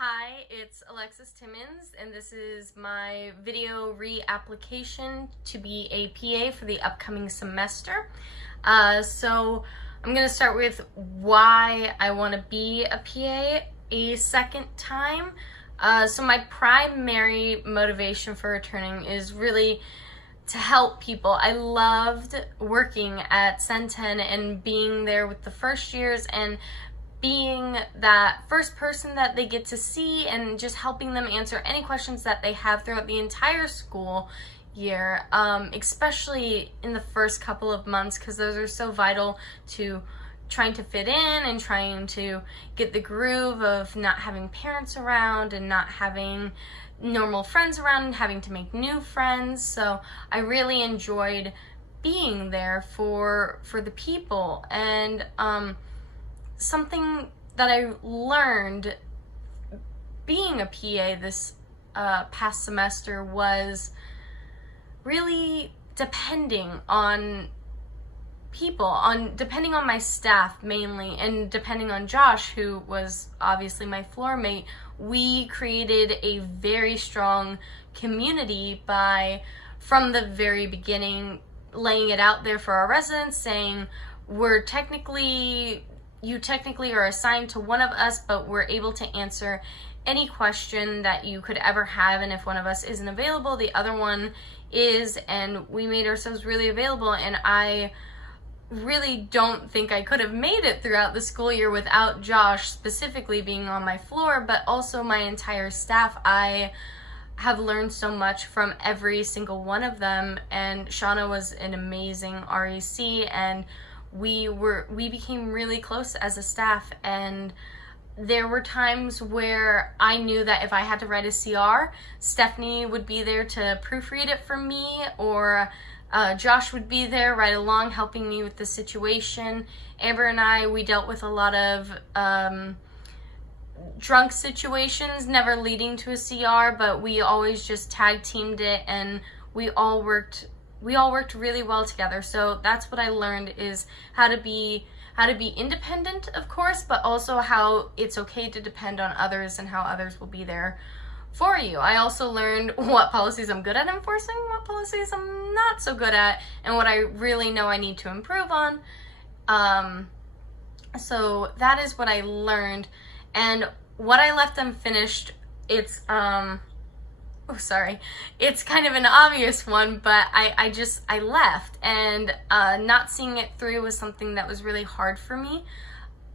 Hi, it's Alexis Timmons, and this is my video reapplication to be a PA for the upcoming semester. So I'm going to start with why I want to be a PA a second time. So my primary motivation for returning is really to help people. I loved working at Centen and being there with the first years and being that first person that they get to see and just helping them answer any questions that they have throughout the entire school year, especially in the first couple of months, because those are so vital to trying to fit in and trying to get the groove of not having parents around and not having normal friends around and having to make new friends. So I really enjoyed being there for the people. And something that I learned being a PA this past semester was really depending on people, depending on my staff mainly, and depending on Josh, who was obviously my floor mate. We created a very strong community from the very beginning, laying it out there for our residents, saying you technically are assigned to one of us, but we're able to answer any question that you could ever have, and if one of us isn't available, the other one is, and we made ourselves really available. And I really don't think I could have made it throughout the school year without Josh specifically being on my floor, but also my entire staff. I have learned so much from every single one of them, and Shauna was an amazing REC, and we became really close as a staff. And there were times where I knew that if I had to write a CR, Stephanie would be there to proofread it for me, or Josh would be there right along helping me with the situation. Amber and I, we dealt with a lot of drunk situations, never leading to a CR, but we always just tag teamed it, and we all worked really well together. So that's what I learned, is how to be independent, of course, but also how it's okay to depend on others and how others will be there for you. I also learned what policies I'm good at enforcing, what policies I'm not so good at, and what I really know I need to improve on. So that is what I learned. And what I left unfinished, it's kind of an obvious one, but I left, and not seeing it through was something that was really hard for me.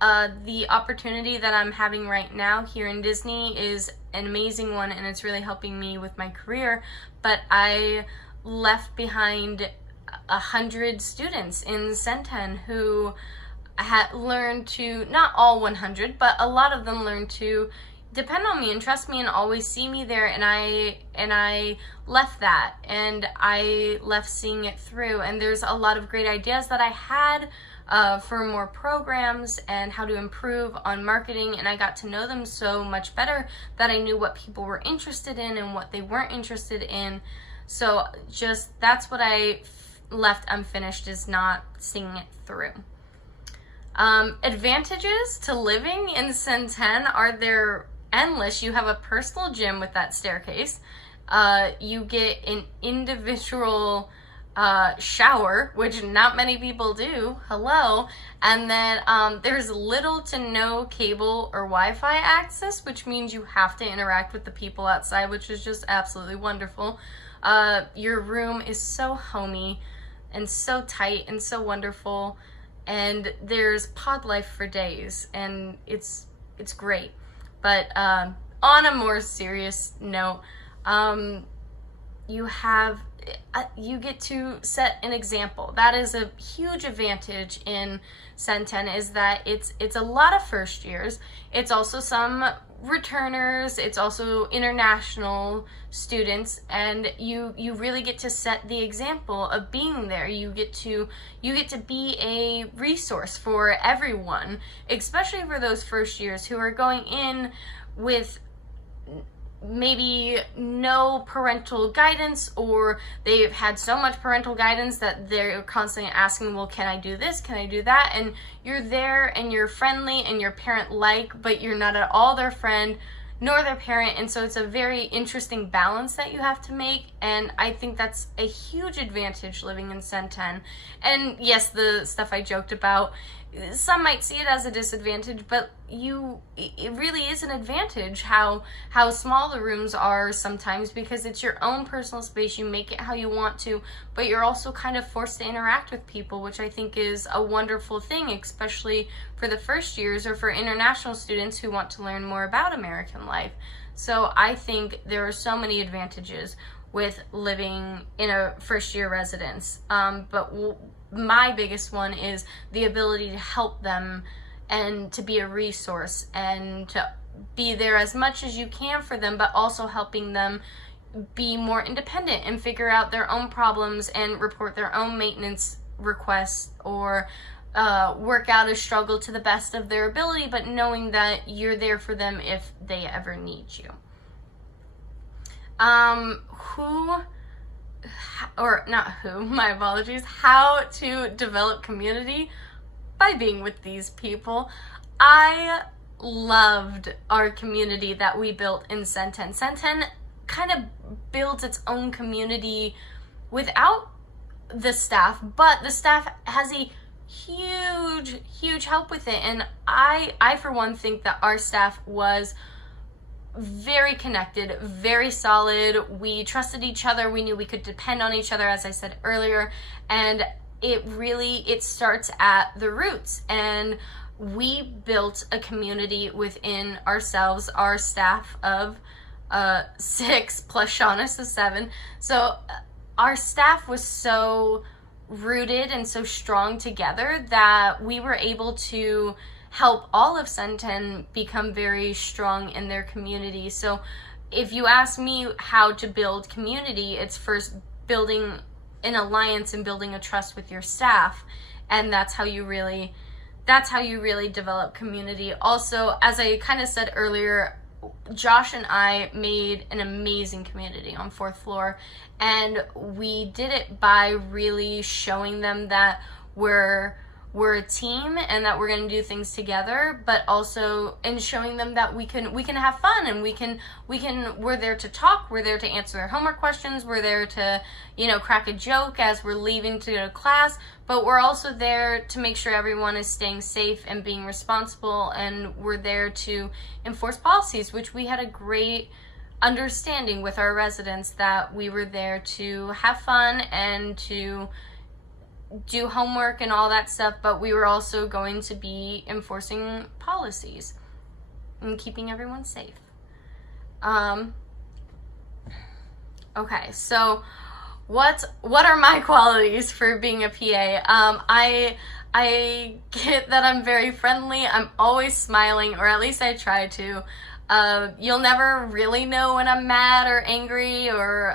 The opportunity that I'm having right now here in Disney is an amazing one, and it's really helping me with my career, but I left behind 100 students in Centen who had learned to, not all 100, but a lot of them learned to depend on me and trust me and always see me there, and I left that, and I left seeing it through. And there's a lot of great ideas that I had for more programs and how to improve on marketing, and I got to know them so much better that I knew what people were interested in and what they weren't interested in. So just that's what I left unfinished, is not seeing it through. Advantages to living in Centen are there endless. You have a personal gym with that staircase. You get an individual shower, which not many people do. Hello. And then there's little to no cable or Wi-Fi access, which means you have to interact with the people outside, which is just absolutely wonderful. Your room is so homey and so tight and so wonderful, and there's pod life for days, and it's great. But on a more serious note, you get to set an example. That is a huge advantage in Centen, is that it's a lot of first years. It's also some returners. It's also international students, and you really get to set the example of being there. You get to be a resource for everyone, especially for those first years who are going in with maybe no parental guidance, or they've had so much parental guidance that they're constantly asking, well, can I do this? Can I do that? And you're there and you're friendly and you're parent-like, but you're not at all their friend. nor their parent, and so it's a very interesting balance that you have to make, and I think that's a huge advantage living in Centen. And yes, the stuff I joked about, some might see it as a disadvantage, but it really is an advantage how small the rooms are sometimes, because it's your own personal space. You make it how you want to, but you're also kind of forced to interact with people, which I think is a wonderful thing, especially for the first years or for international students who want to learn more about American life. So I think there are so many advantages with living in a first year residence, but my biggest one is the ability to help them and to be a resource and to be there as much as you can for them, but also helping them be more independent and figure out their own problems and report their own maintenance requests, or work out a struggle to the best of their ability, but knowing that you're there for them if they ever need you. How to develop community by being with these people. I loved our community that we built in Centen. Centen kind of builds its own community without the staff, but the staff has a huge help with it, and I for one think that our staff was very connected, very solid. We trusted each other. We knew we could depend on each other, as I said earlier, and it starts at the roots, and we built a community within ourselves, our staff of 6 plus Shauna, so 7. So our staff was so rooted and so strong together that we were able to help all of Centen become very strong in their community. So if you ask me how to build community, it's first building an alliance and building a trust with your staff, and that's how you really develop community. Also, as I kind of said earlier, Josh and I made an amazing community on 4th floor, and we did it by really showing them that we're a team and that we're going to do things together, but also in showing them that we can have fun, and we're there to talk, we're there to answer their homework questions, we're there to, crack a joke as we're leaving to go to class, but we're also there to make sure everyone is staying safe and being responsible, and we're there to enforce policies, which we had a great understanding with our residents that we were there to have fun and to do homework and all that stuff, but we were also going to be enforcing policies and keeping everyone safe. Okay, so what are my qualities for being a PA? I get that I'm very friendly. I'm always smiling, or at least I try to. You'll never really know when I'm mad or angry or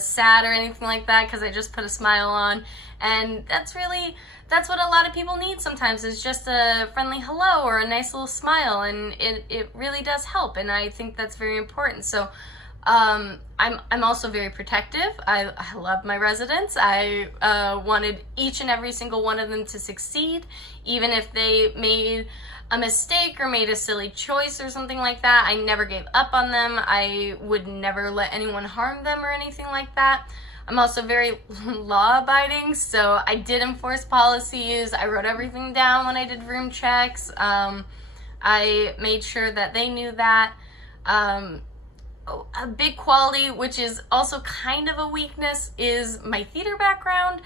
sad or anything like that, because I just put a smile on. And that's what a lot of people need sometimes, is just a friendly hello or a nice little smile, and it really does help, and I think that's very important. So I'm also very protective. I love my residents. I wanted each and every single one of them to succeed, even if they made a mistake or made a silly choice or something like that. I never gave up on them. I would never let anyone harm them or anything like that. I'm also very law-abiding, so I did enforce policies. I wrote everything down when I did room checks. I made sure that they knew that. A big quality, which is also kind of a weakness, is my theater background.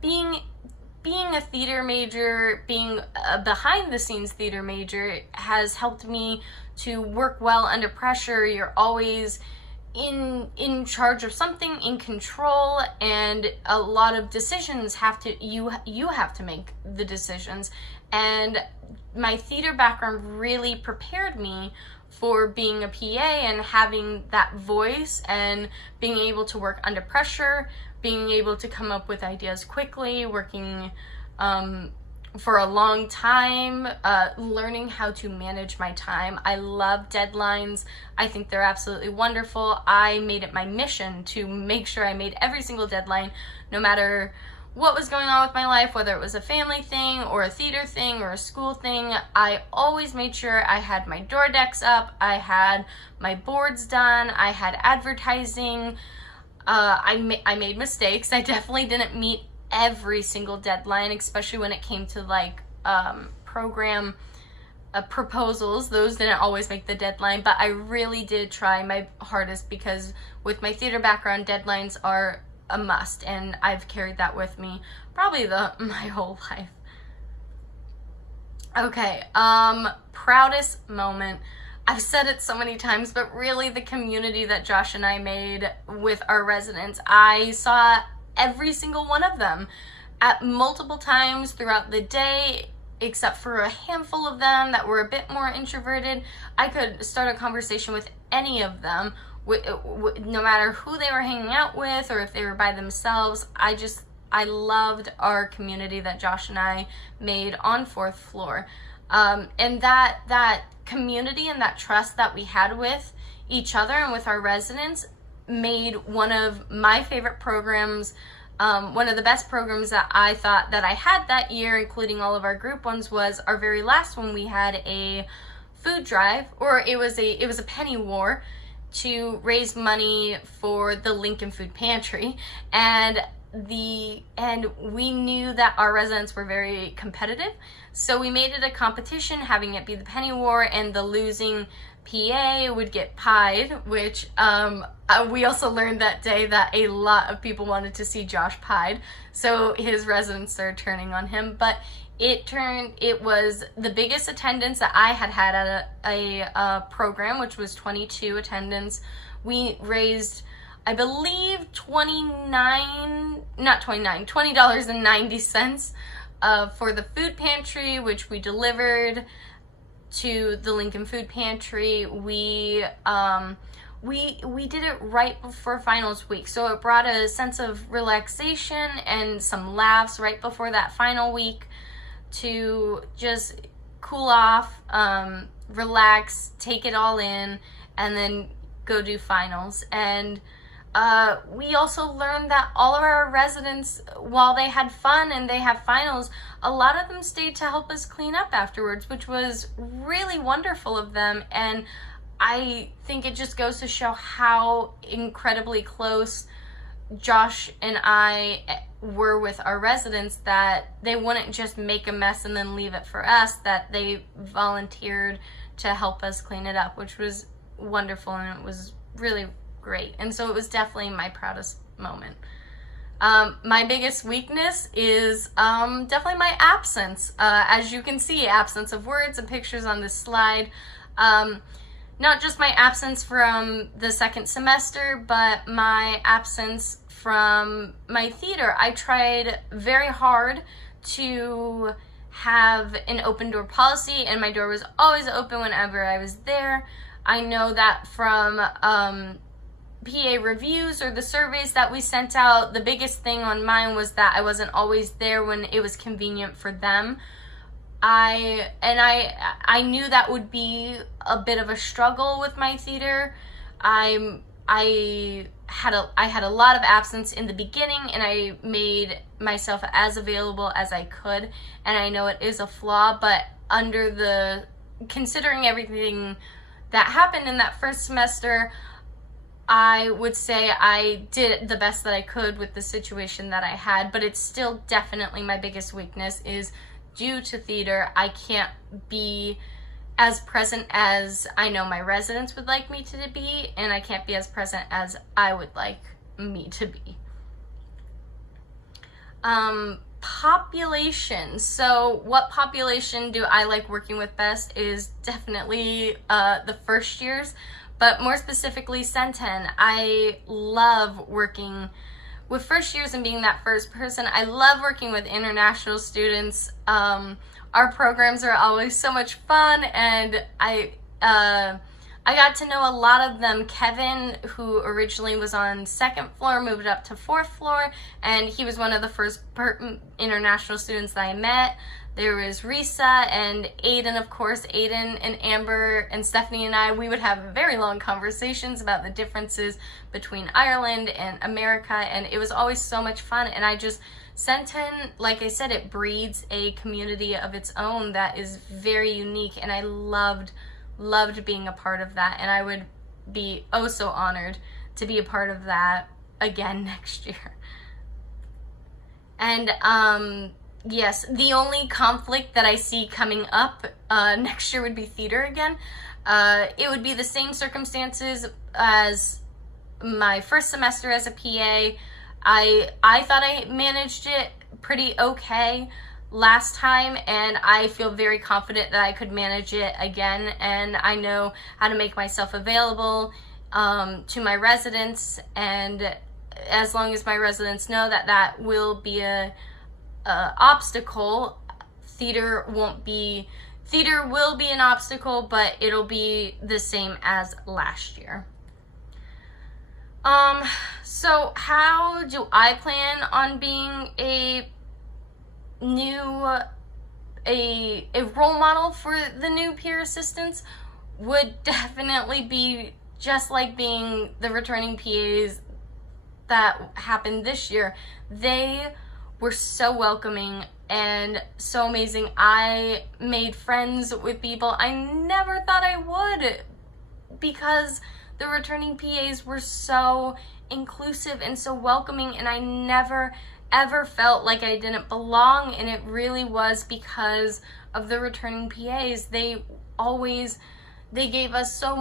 Being a theater major, being a behind-the-scenes theater major, has helped me to work well under pressure. You're always in charge of something, in control, and a lot of decisions you have to make the decisions. And my theater background really prepared me for being a PA and having that voice and being able to work under pressure, being able to come up with ideas quickly, working for a long time, learning how to manage my time. I love deadlines. I think they're absolutely wonderful. I made it my mission to make sure I made every single deadline, no matter what was going on with my life, whether it was a family thing or a theater thing or a school thing, I always made sure I had my door decks up, I had my boards done, I had advertising. I made mistakes. I definitely didn't meet every single deadline, especially when it came to like program proposals. Those didn't always make the deadline, but I really did try my hardest because with my theater background, deadlines are a must, and I've carried that with me probably my whole life. Okay, proudest moment. I've said it so many times, but really the community that Josh and I made with our residents. I saw every single one of them at multiple times throughout the day, except for a handful of them that were a bit more introverted. I could start a conversation with any of them, no matter who they were hanging out with or if they were by themselves. I loved our community that Josh and I made on 4th floor. And that community and that trust that we had with each other and with our residents made one of my favorite programs, one of the best programs that I thought that I had that year, including all of our group ones, was our very last one. We had a food drive, or it was a penny war to raise money for the Lincoln Food Pantry, and we knew that our residents were very competitive, so we made it a competition, having it be the penny war, and the losing PA would get pied, which we also learned that day that a lot of people wanted to see Josh pied, so his residents started turning on him. But it was the biggest attendance that I had had at a program, which was 22 attendance. We raised, I believe, $20.90 for the food pantry, which we delivered to the Lincoln Food Pantry. We did it right before finals week, so it brought a sense of relaxation and some laughs right before that final week to just cool off, relax, take it all in, and then go do finals. And we also learned that all of our residents, while they had fun and they have finals, a lot of them stayed to help us clean up afterwards, which was really wonderful of them. And I think it just goes to show how incredibly close Josh and I were with our residents, that they wouldn't just make a mess and then leave it for us, that they volunteered to help us clean it up, which was wonderful, and it was really great. And so it was definitely my proudest moment. My biggest weakness is definitely my absence. As you can see, absence of words and pictures on this slide. Not just my absence from the second semester, but my absence from my theater. I tried very hard to have an open door policy, and my door was always open whenever I was there. I know that from PA reviews or the surveys that we sent out, the biggest thing on mine was that I wasn't always there when it was convenient for them. I knew that would be a bit of a struggle with my theater. I had a lot of absence in the beginning, and I made myself as available as I could, and I know it is a flaw, but considering everything that happened in that first semester, I would say I did the best that I could with the situation that I had. But it's still definitely my biggest weakness is due to theater. I can't be as present as I know my residents would like me to be, and I can't be as present as I would like me to be. Population. So what population do I like working with best is definitely the first years, but more specifically Centen. I love working with first years and being that first person. I love working with international students. Our programs are always so much fun, and I got to know a lot of them. Kevin, who originally was on 2nd floor, moved up to 4th floor, and he was one of the first international students that I met. There was Risa and Aiden, of course. Aiden and Amber and Stephanie and I, we would have very long conversations about the differences between Ireland and America, and it was always so much fun. And I just, Centon, like I said, it breeds a community of its own that is very unique, and I loved being a part of that, and I would be oh so honored to be a part of that again next year. And yes, the only conflict that I see coming up next year would be theater again. It would be the same circumstances as my first semester as a PA. I thought I managed it pretty okay last time, and I feel very confident that I could manage it again, and I know how to make myself available to my residents, and as long as my residents know that that will be a obstacle, theater will be an obstacle, but it'll be the same as last year. So how do I plan on being a role model for the new peer assistants? Would definitely be just like being the returning PAs that happened this year. They were so welcoming and so amazing. I made friends with people I never thought I would, because the returning PAs were so inclusive and so welcoming, and I never ever felt like I didn't belong, and it really was because of the returning PAs. They gave us so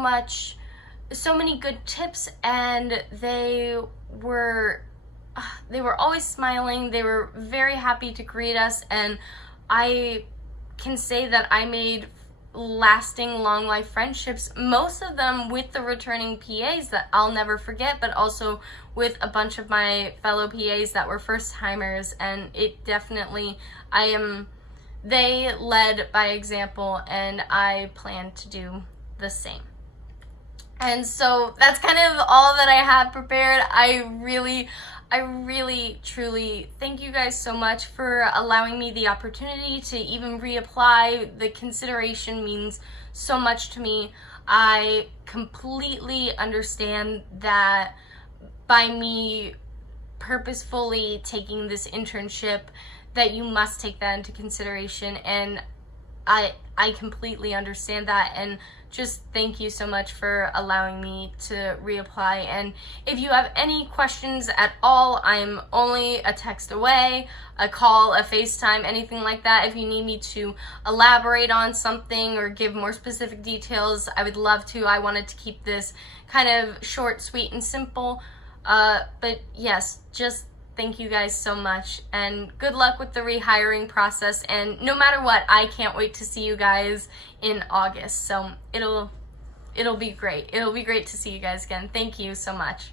many good tips, and they were always smiling. They were very happy to greet us, and I can say that I made lasting long life friendships, most of them with the returning PAs that I'll never forget, but also with a bunch of my fellow PAs that were first timers. And it definitely, they led by example, and I plan to do the same. And so that's kind of all that I have prepared. I really, truly thank you guys so much for allowing me the opportunity to even reapply. The consideration means so much to me. I completely understand that by me purposefully taking this internship, that you must take that into consideration, and I completely understand that, and just thank you so much for allowing me to reapply. And if you have any questions at all, I'm only a text away, a call, a FaceTime, anything like that. If you need me to elaborate on something or give more specific details, I would love to. I wanted to keep this kind of short, sweet, and simple. But yes, just thank you guys so much, and good luck with the rehiring process. And no matter what, I can't wait to see you guys in August. So it'll be great. It'll be great to see you guys again. Thank you so much.